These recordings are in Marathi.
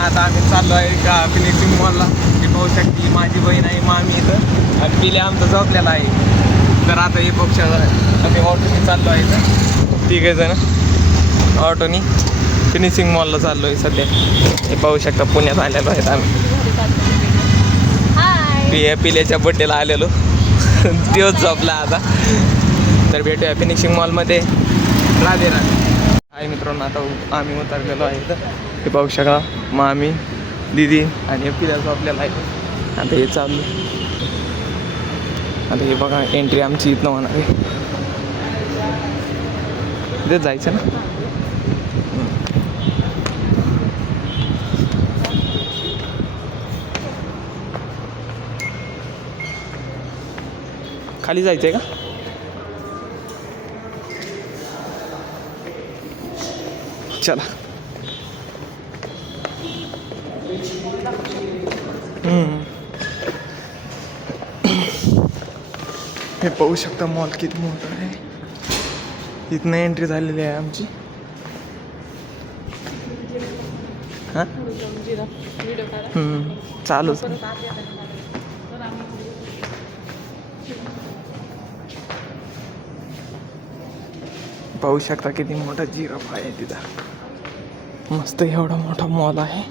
आता आम्ही चाललो आहे का फिनिक्सिंग मॉलला. मी पाहू शकते माझी बहीण आहे, मामी इथं आणि पिले आमचं झोपलेला आहे. तर आता हे पक्ष आम्ही ऑटोनी चाललो आहे तर ठीक आहे जण ऑटोनी फिनिशिंग मॉलला चाललो आहे सध्या. हे पाहू शकता पुण्यात आलेलो आहेत आम्ही. पिल्याच्या बड्डेला आलेलो दिवस झोपला आता. तर भेटूया फिनिशिंग मॉलमध्ये. राधे राधे. आहे मित्रांनो, आता आम्ही उतरलेलो आहे तर हे पाहू शकता मामी दीदी आणि पिल्याचं आपल्याला आहे. आता हे चालू आता हे बघा एंट्री आमची इथनं होणार आहे. इथेच जायचं ना. खाली जायचं आहे का. चला. हे पाहू शकता मॉल किती मोठा आहे. इथनं एंट्री झालेली आहे आमची. हां चालूच. पाहू शकता किती मोठा जिराफ आहे तिथं. मस्त एवढा मोठा मॉल आहे.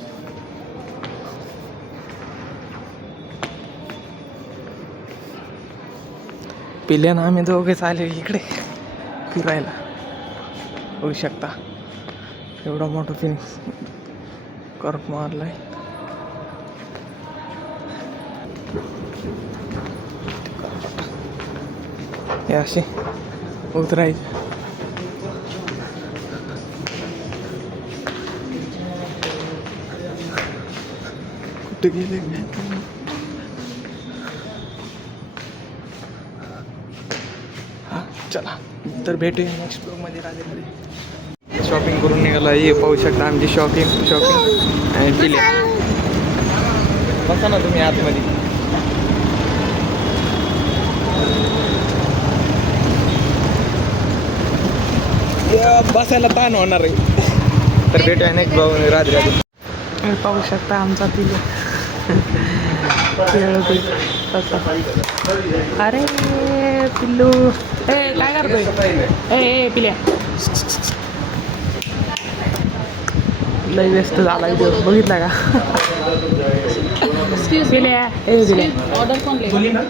पिल्यानं आम्ही दोघेच आले इकडे फिरायला. होऊ शकता एवढा मोठा फिनिक्स करत मारलाय. हे असे उतरायचे. कुठे गेले. चला तर भेटूया नेक्स्ट ब्लॉगमध्ये. राधे. शॉपिंग करून निघालो आहे. पाहू शकता आमची शॉपिंग आणि पिले. बसा ना तुम्ही आतमध्ये. बसायला ताण होणार आहे. तर भेटूया नेक्स्ट ब्लॉगमध्ये. राधे. पाहू शकता आमचा पिले. अरे पिल्लू काय करतोय. ए पिल्या लई व्यस्त झालाय दिवस बघितला का. पिल्या ऑर्डर कौन लेगा.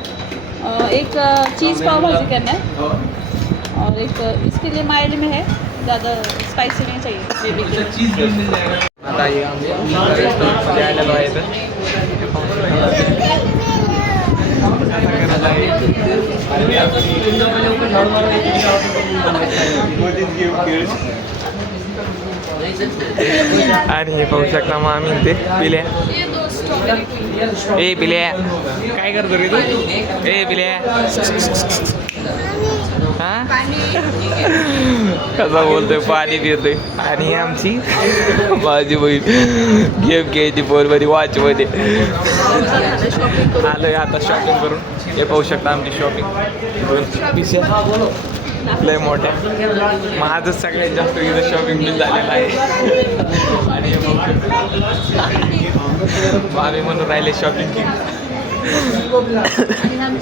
एक चीज़ पाव भाजी करना है और एक इसके लिए माइल्ड में है, ज़्यादा स्पाइसी नहीं चाहिए बेबी के लिए. आता ये आमच्या आलेलो आहे तर आणि हे पाहू शकता मग आम्ही ते पिल्या. ए पिल्या काय करतो रे तू. ए पिल्या हा कसा बोलतोय पाणी पितोय. आणि आमची माझी बहीण गेम घ्यायची फोनमध्ये वॉचमध्ये. आलोय आता शॉपिंग करून. हे पाहू शकता आमची शॉपिंग. 2 पिसे लय मोठ्या. माझंच सगळ्यात जास्त इथं शॉपिंग बिल झालेलं आहे. आणि आम्ही म्हणून राहिले शॉपिंग की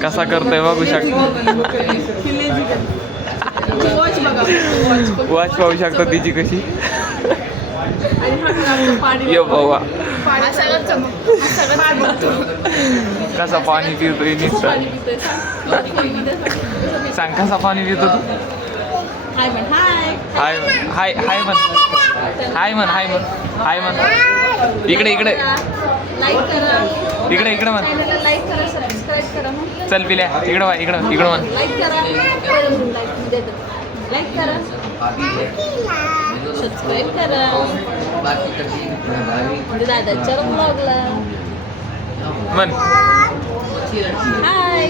कसा करतोय बघू शकता. वॉच पाहू शकता तिची कशी. ये बाबा कसा पाणी पितोय नुसतं. सांग कसा पाणी पितो तू. हाय म्हण. हाय म्हण. हाय म्हण. हाय म्हण. इकडे लाईक करा. इकडे म्हण. लाईक करा, सबस्क्राइब करा. चल पिल्या इकडं म्हण. लाईक करा. लाईक करा, सबस्क्राइब करा दादाच्या ब्लॉगला. म्हण. हाय.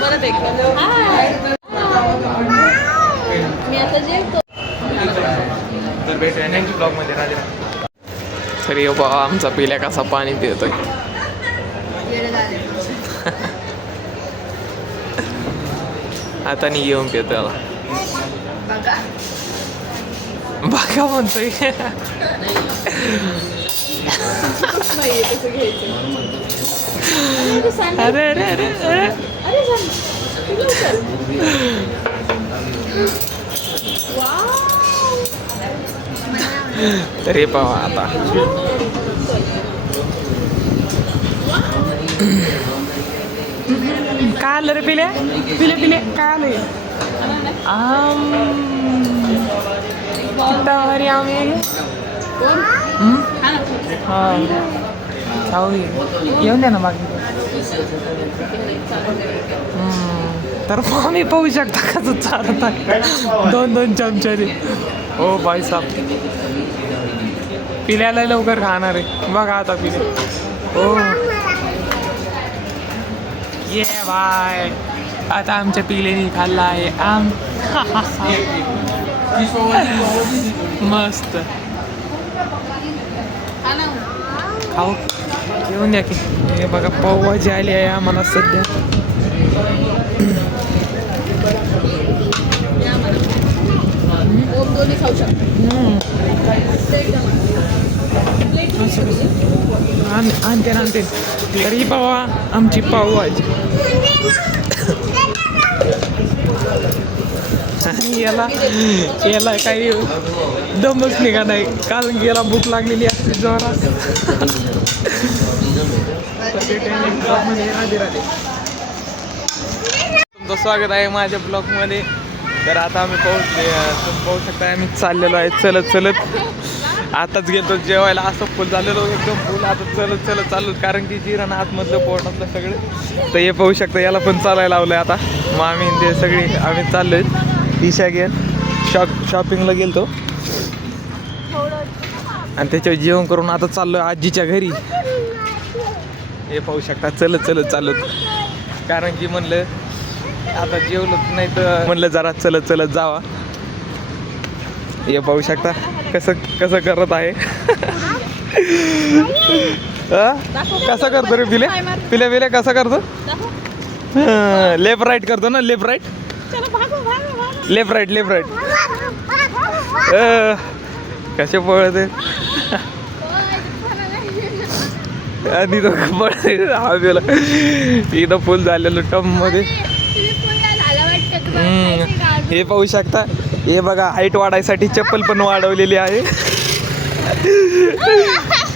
परत एकदा हाय. मी आता जेवतो. तर भेटूया नेक्स्ट ब्लॉगमध्ये. राधे. तरी बाबा आमचा पिल्या कसा पाणी पितोय. आता नाही येऊन पितो त्याला. बघा म्हणतोय. नाहीये तसं घ्यायचं. अरे अरे अरे अरे अरे तरी पाहा आता काय आलं रे पिले पिले पिले काय आलंय येऊन द्या ना बाकी तर आम्ही पाहू शकता कसं चालत आहे 2-2 चमच्याने. हो बाई साहेब पिल्याला लवकर खाणार आहे बघा आता पिले. हो ये बाय आता आमच्या पिलेने खाल्ला आहे आम. मस्त खाऊ येऊन द्या की. हे बघा पावभाजी आली आहे आम्हाला सध्या. दोन्ही खाऊ शकतो. आणते आणते तरी पावा आमची पावभाजी. आणि याला काही दमच निघा नाही कारण याला भूक लागलेली असते जोरात. तुमचं स्वागत आहे माझ्या ब्लॉगमध्ये. तर आता आम्ही पाहू शकता आम्ही चाललेलो आहे चलत चलत. आताच गेलो जेवायला असं फुल झालेलो एकदम फुल. आता चलत चलत चाललो कारण की जिरण आतमधलं पोटातलं सगळं. तर हे पाहू शकता याला पण चालायला लावलं आहे आता. मग आम्ही ते सगळे आम्ही चाललो आहे ईशा घेऊन शॉपिंगला गेलतो आणि त्याच्यावर जेवण करून आता चाललो आजीच्या घरी. हे पाहू शकता चलत चलत चालत कारण की म्हणलं आता जेवलंच नाही तर म्हणलं जरा चलत चलत जावा. हे पाहू शकता कसं कसं करत आहे. कसं करतो रे पिले पिले पिले कसं करतो. लेफ्ट राईट करतो ना left right left right left right. कसे पळते आणि तो हवेला इथं फुल झालेलं टममध्ये. हे पाहू शकता हे बघा हाईट वाढायसाठी चप्पल पण वाढवलेली आहे.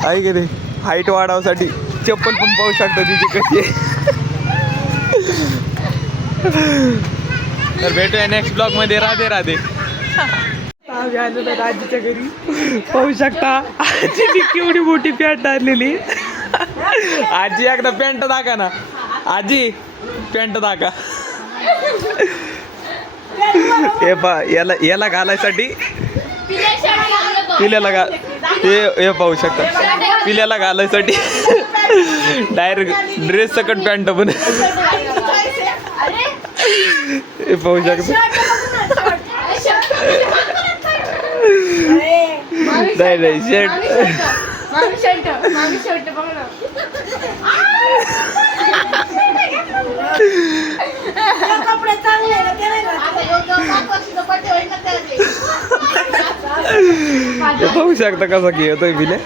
आहे की नाही हाईट वाढवण्यासाठी चप्पल पण पाहू शकता तिची कशी आहे. तर भेटूया नेक्स्ट ब्लॉग मध्ये. राधे राधे. आम्ही आलेलो आजीच्या घरी पाहू शकता आजीची केवढी मोठी पॅन्ट आणलेली. आजी एकदा पॅन्ट दाखा ना आजी पॅन्ट दाखा. हे पा याला घालायसाठी पिल्याला हे पाहू शकता पिल्याला घालायसाठी डायरेक्ट ड्रेस सकट पॅन्ट पण हे पाहू शकता. नाही शर्ट कपडे चांगले पाहू शकता कसा की येतोय पिल्या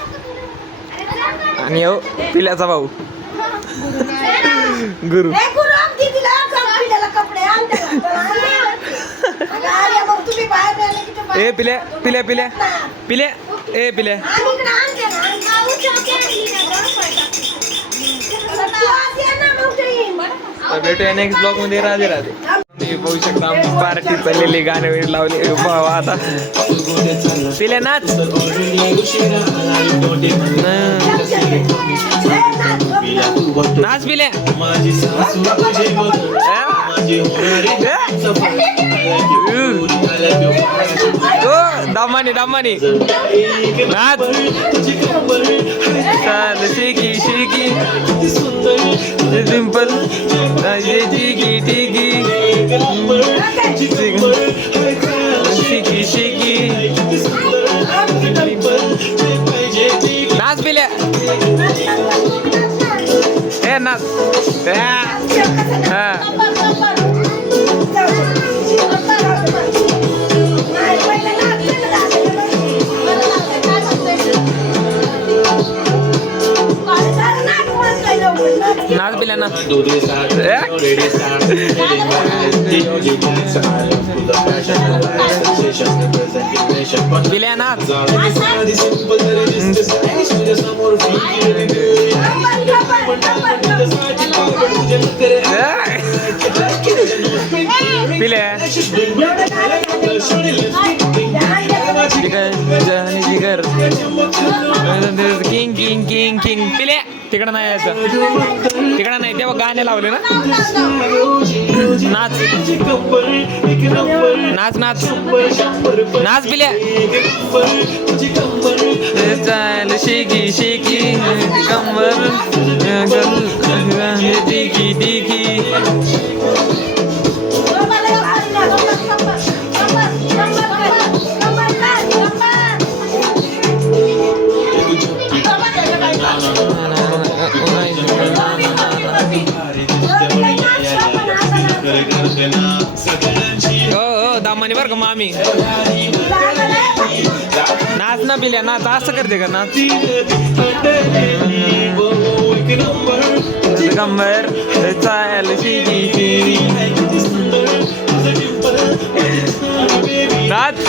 आणि हो पिल्याचा भाऊ गुरु. ए पिल्या पिल्या पिल्या पिल्या ए पिल्या. भेटूया नेक्स्ट ब्लॉग मध्ये. राधे राधे. पाहू शकता आमची पार्टी चाललेली गाणे वगैरे लावले भावा. आता पिल्या नाच नाच पिल्या. दमानी दमानी नाच चाल शिकी शिकी सिंपल शिकी टिकी शिकी शिकी नाच पिल्या हे नाच हा ना पिल्या ना पिल्या किंग किंग किंग किंग पिल्या तिकडं नाही यायचं तिकडं नाही तेव्हा गाणे लावले ना नाच नाच नाच नाच पिल्या चाल शेकी शेकी कंबर टिकी टिकी हो दामाने बरं का मामी नाच ना पिल्या नाच असं करते का नाच कंबर चाल नाच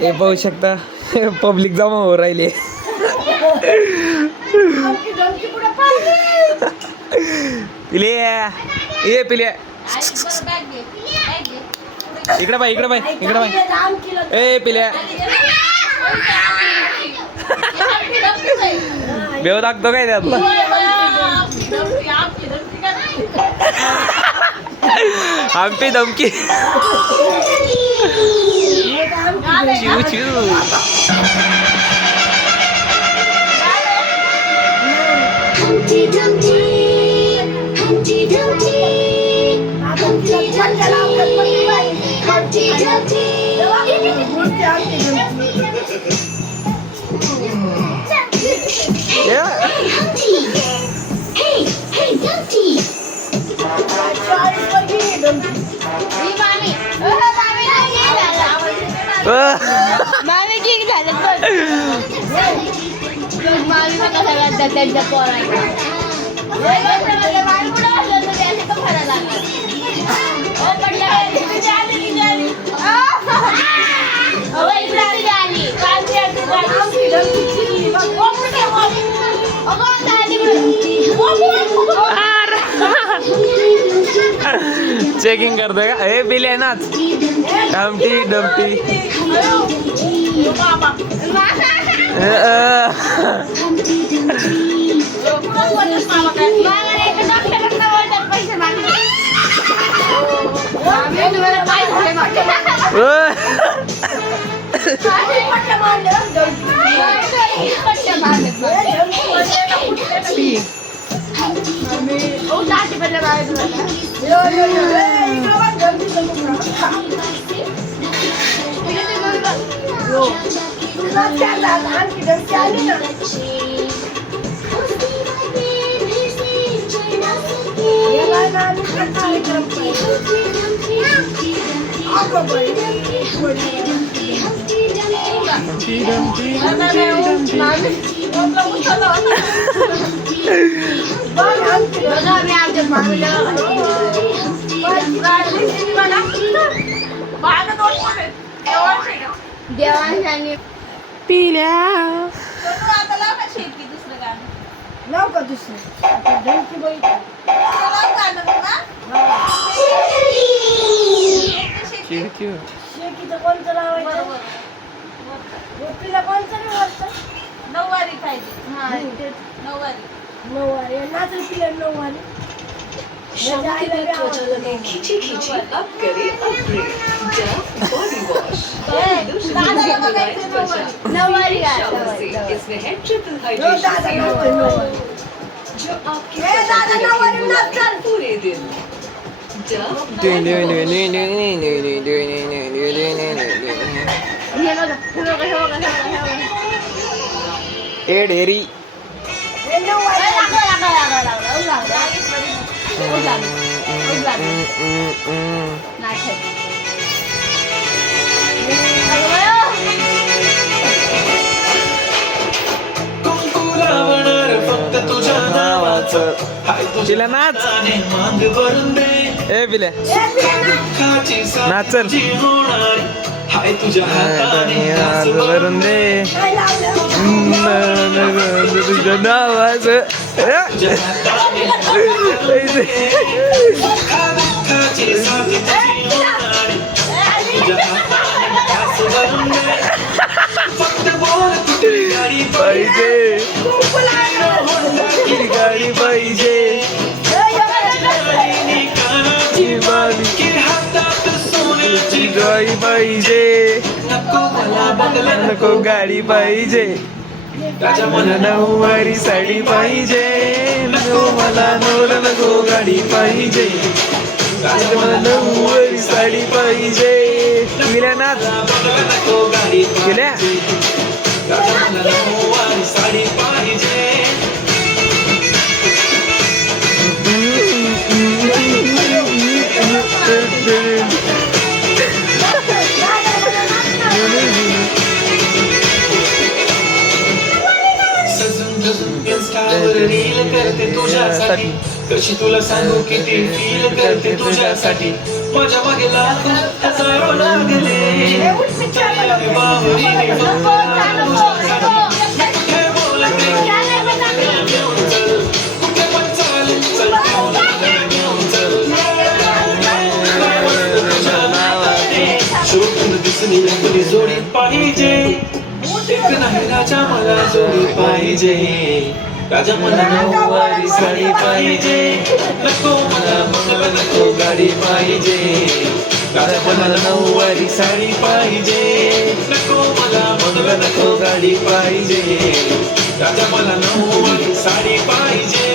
हे पाहू शकता पब्लिक जमा हो राहिले पिल्या ये पिल्या इकडे बाय इकडे बाय इकडे बाय ए पिल्या बेव दाखतो काय त्यातला हम्पी धमकी चिव चिव त्यांच्या पोराला चेकिंग करतोय का हे पिले नाच डमटी डमटी पिल्या लाव का दुसरं शेकीचं कोणतं लावायचं गोपीला कोणतं लावायचं नऊवारी पाहिजे नऊवारी नऊवारी नाचल पिल्या नऊवारी शांतिप्रद त्वचा लगे खिंची खिंची अब करे अपग्रेड डव बॉडी वॉश नऊवारी आहे, इसमें है ट्रिपल दादा, हाइड्रेशन जो आपके ए, त्वचा दादा, को नऊवारी रखेगा मत कर। पूरे दिन डव हे बघा. ए ढेरी हे नऊवारी कुंकू लावणार फक्त तुझ्या नावाचं हाय तिला नाच. नाचाने मांग भरून दे ए बिल्या दुःखाची नाच चल. साथी होणारी हाय तुझ्या हाताने घास वरून दे काय लावलं? तुझं नावाचं तुझ्या हाताने दुःखाची साथी तुझी होणारी तुझ्या हाताने घास भरून दे फक्त बोल कुठली गाडी पाहिजे कुंकू लावलं. ती गाडी पाहिजे पाहिजे कानाची बाली की हातात सोन्याची गाडी पाहिजे नको मला बंगला नको गाडी पाहिजे राजा मला मला नऊवारी साडी पाहिजे नको मला नवरा नको गाडी पाहिजे मला नऊवारी साडी पाहिजे गेल्या नाच बंगला नको गाडी गेल्या राजा मला नऊवारी साडी पाहिजे सजून धजून इन्स्टावर रील करते तुझ्यासाठी कशी तुला सांगू किती फील करते तुझ्यासाठी माझ्या मागे लाखो हजारो लागले चालले बाहुलीने हे बोलते घेऊन चल कुठे पण चाल चल घेऊन चल तुझ्या नावाने शोधून दिसली आपली जोडी पाहिजे एक नाही राजा मला जोडी पाहिजे राजा मला नऊवारी साडी पाहिजे नको मला बंगला नको गाडी पाहिजे राजा मला नऊवारी साडी पाहिजे नको मला बंगला नको गाडी पाहिजे राजा मला नऊवारी साडी पाहिजे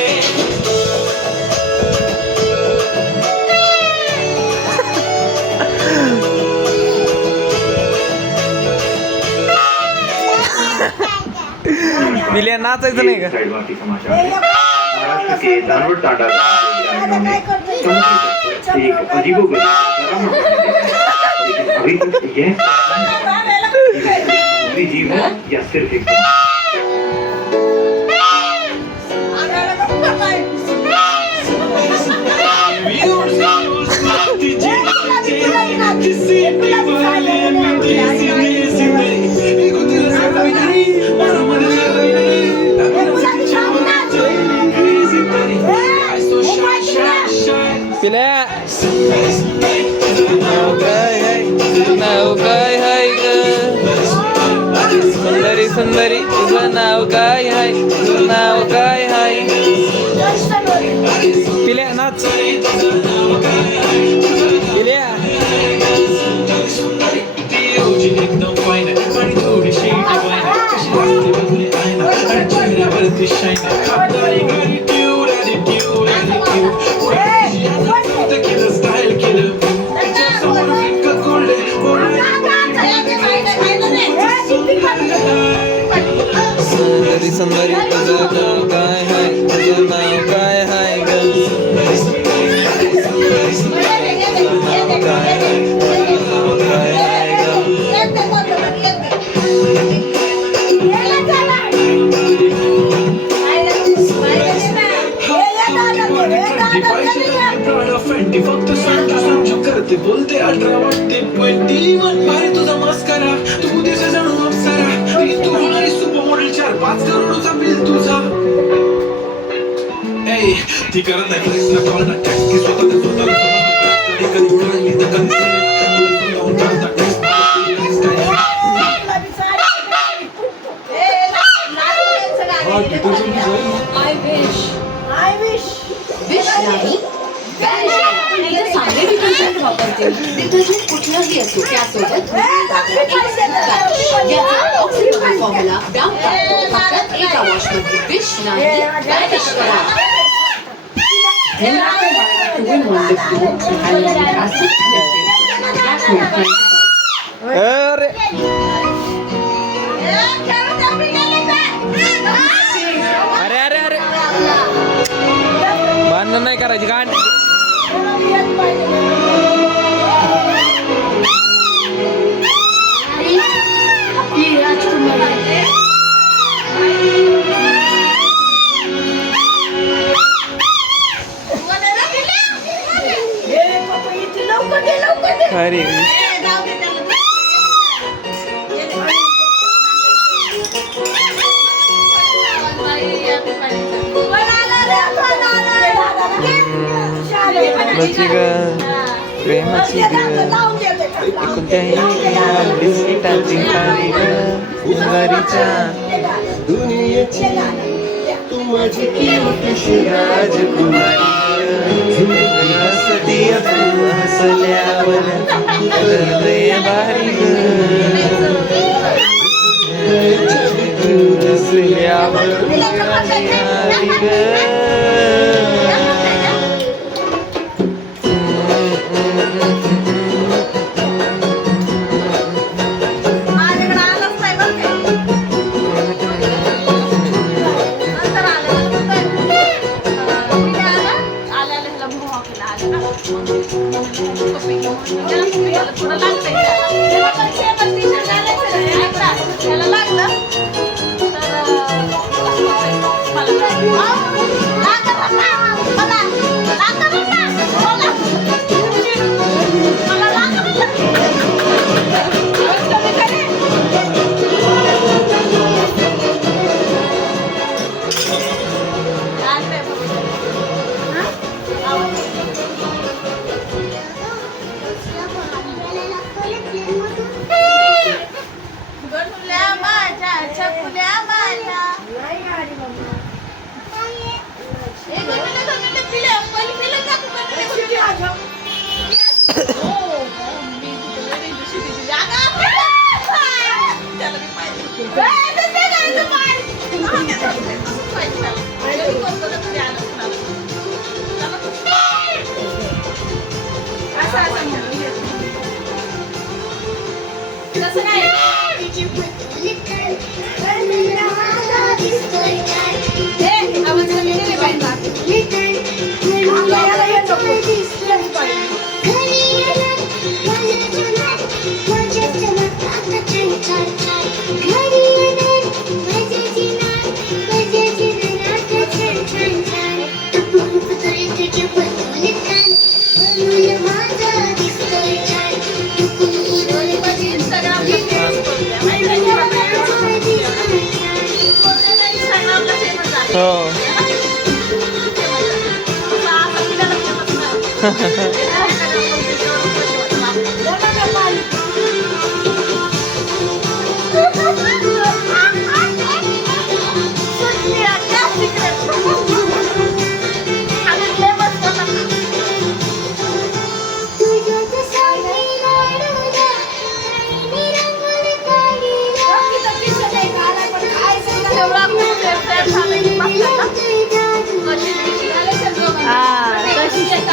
बिल्या नाचायचं नाही का साइडवासी समाचार है। महाराष्ट्र के दानवड टाटा गांव में समुद्री तट पर एक अजीबोगरीब डरावना वाक़या देखा है। लेकिन अभी तक यह समुद्री जीव है या सिर्फ एक पिल्या नाव काय हाय ग सुंदरी सुंदरी तुझं नाव काय हाय तुझं नाव काय हाय पिल्या नाच पिल्या एकदम फाईन आणि थोडीशी कशी वाटते बघले आयना आणि चेहऱ्यावरती शाईन खातारी गाडी ट्यूड ॲटिट्यूड केलं स्टाईल केलं त्याच्यासमोर इतकं कोल्डे सुंदरी सुंदरी तुझं नाव काय हाय तुझं नाव काय हाय ग फक्त समजू करते बोलते 18 वाटते 21 भारी तुझा मस्करा तू दिस जणू अप्सरा तू होणारी सुपर मॉडेल 4-5 करोडचा बिल तुझा ए ती करत नाही फ्लेक्स ना कॉल ना टॅक्स की स्वतःला कधी कधी उडाली तर कधी I wish. I wish. Wish नाही इथं चांगले डिटर्जंट वापरते. डिटर्जंट कुठलंही असो त्यासोबत याचा ऑक्सिबल फॉर्म्युला डाऊन टाकतो. फक्त एका वॉशमध्ये डिश नाही वॅनिश करा. अरे अरे अरे अरे भांडण नाही करायची गाण आपली राजकुमारी अरे प्रेमाची ग प्रेमाची ग कोणत्याही बिस्किटाची खारी ग घरीच्या दुनियेची तू माझी किमतीशी राजकुमारी हसती तू हसल्यावर हृदय भारी ग हसल्यावर भारी ग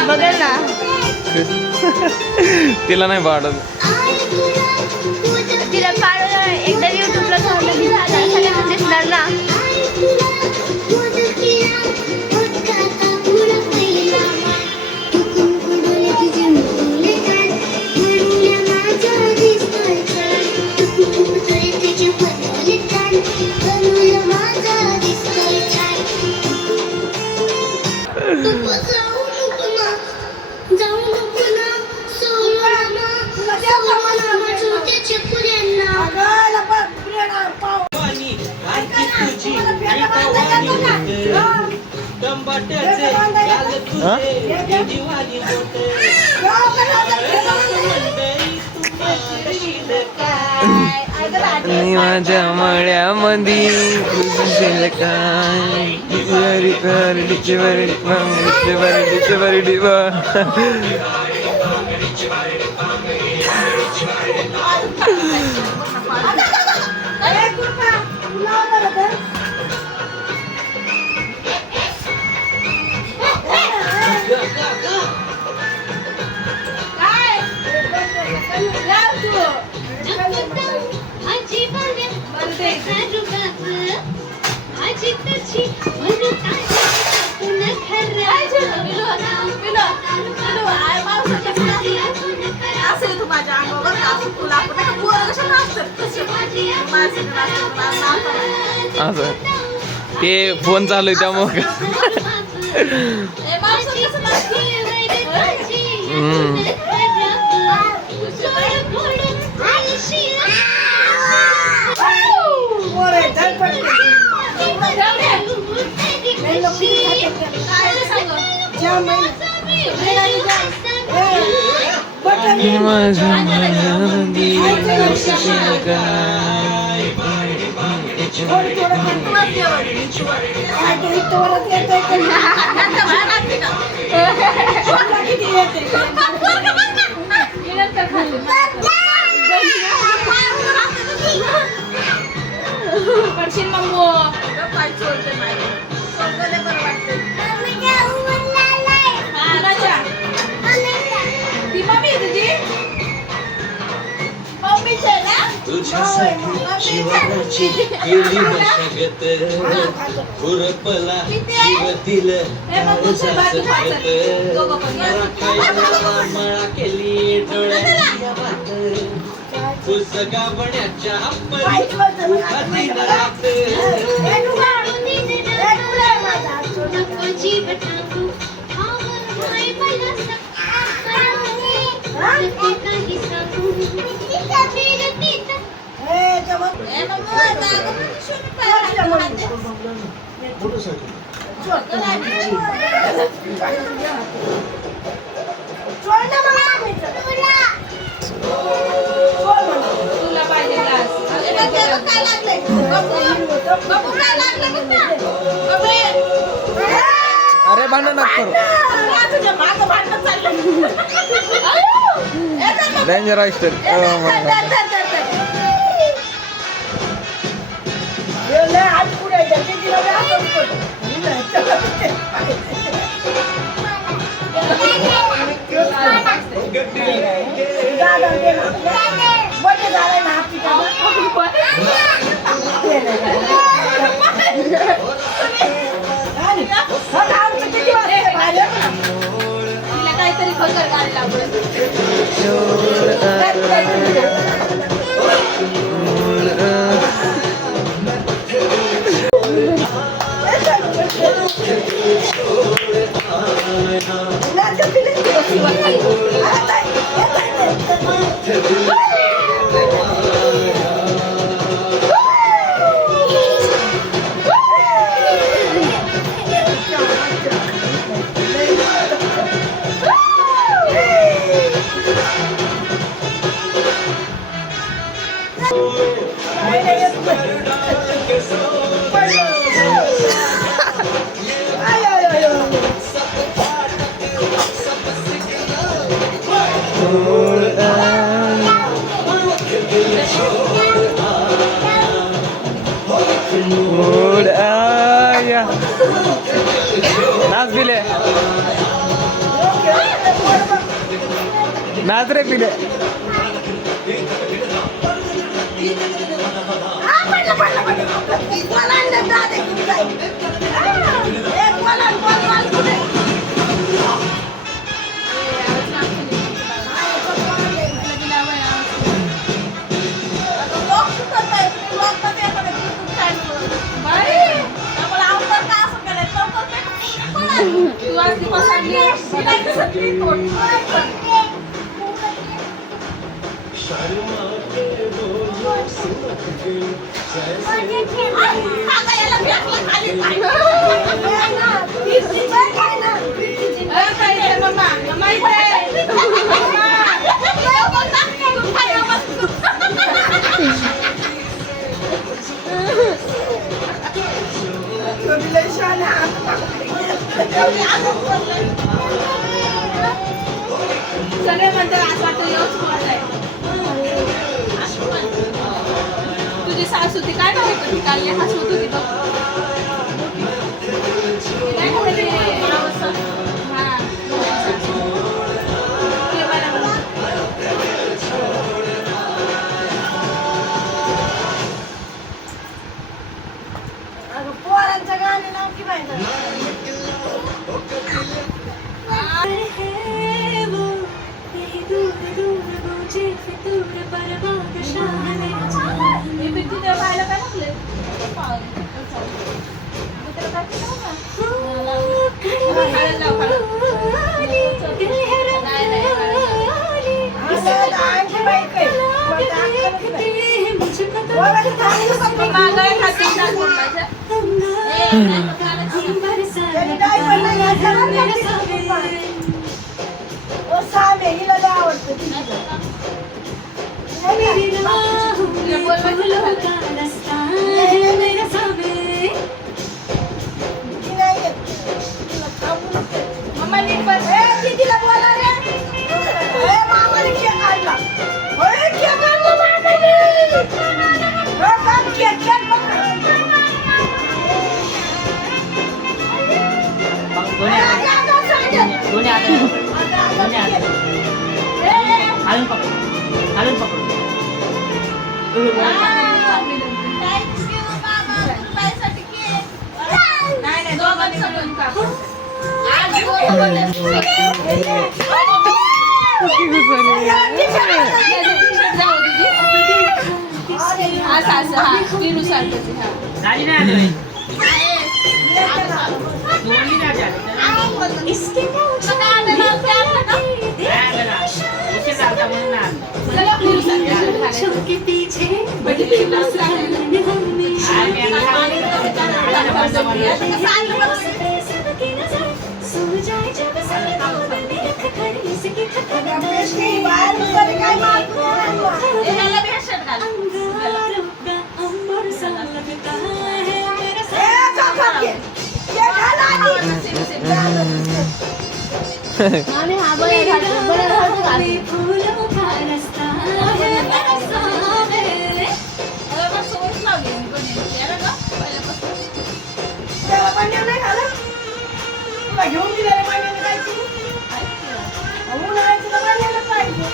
बघेल ना तिला नाही पाडत तिला पाडलं एकदा युट्यूबला चाललं की सगळ्यांना दिसणार ना मी माझ्या मळ्यामध्ये तुझी काय वरडीची वरडी मागणीची वरडीची वरडी वा. असं ते फोन चालू आहे त्यामुळे पडशील मम्मो तुझ्यासाठी शिवराची केली मशागत खुरपला शिव दिलं मळा केली डोळ्याची बात तुझ गावण्याच्या तुला पाहिजे ग्लास अरे भांडण करू डेंजर आहे तिला काहीतरी खकर काढला नाच बिले नाच रे पिले तू आज ती पसंती सगळे म्हणतात असं वाटतं येऊच आहे. तुझी सासू ती काय नाव होतं, ती काल हसवत होती बघ. ती काय म्हणते, हां, ते मला म्हणते. पोरांचं गाणं नाव की माहिती मी भिंती त्या बायला काय म्हटले हिला लय आवडतं मम्मा नीट बस. तिला बोला रे मामाने केक आणला केक आणला मामाने केक नाही दोघांनी मिळून कापू. असं असं हा विनूसारखंच हा. आम्ही हा बरं घेऊन दिलेलं महिन्याला जायचं उन्हाळ्याचं तर महिन्याला पाहिजे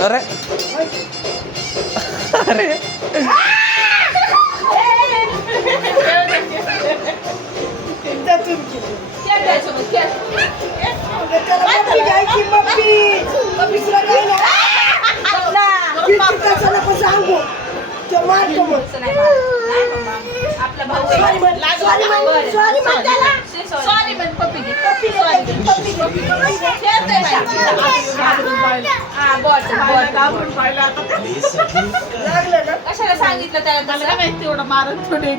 अरे अरे सांगू तो मारतो मग आपला भाऊ सॉरी म्हण त्याला सॉरी म्हण पप्पी घे. लागलं ना कशाला सांगितलं त्याला तसं माहिती तेवढं मारून थोडे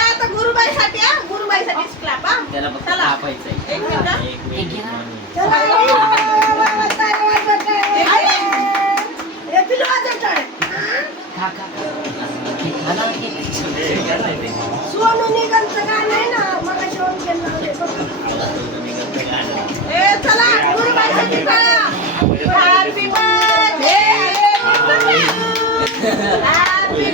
आता गुरुबाईसाठी गुरुबाईसाठी क्लाप चला एक मिनिट सोनू गगनचं गाणं आहे ना मला जेवण केलं ए चला गुरुबाईसाठी करा हॅपी बर्थडे हॅपी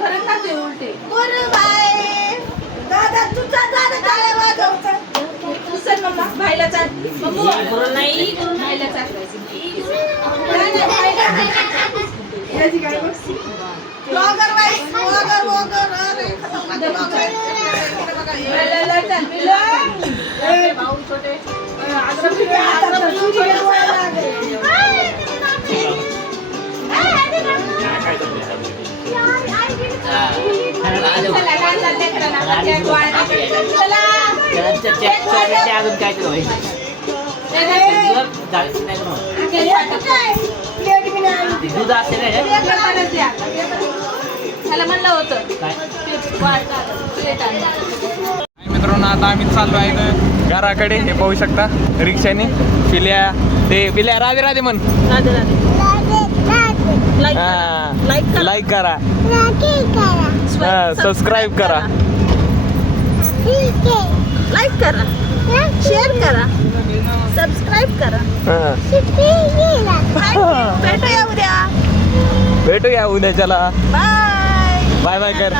बर्थडे गुरुबाई दादा तुझा दादा टाळ्या वाजवतो चल मम्मा भाईला चाल मम्मा नाही भाईला चाल याची काय बघ ब्लॉगर बाई ब्लॉगर अरे खतरनाक ब्लॉगर आहे भाऊ छोटे दूध असते त्याला म्हणलं होतं मित्रांनो आता आम्ही चाललो आहे घराकडे. हे पाहू शकता रिक्षाने. पिल्या राधे राधे म्हण. लाईक करा सबस्क्राईब करा लाईक करा शेअर करा सबस्क्राईब करा भेटूया उद्या भेटूया उद्याच्याला. बाय बाय बाय कर.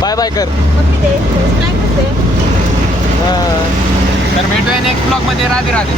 बाय बाय कर. सबस्क्राईब तर भेटूया नेक्स्ट ब्लॉग मध्ये. राधे राधे.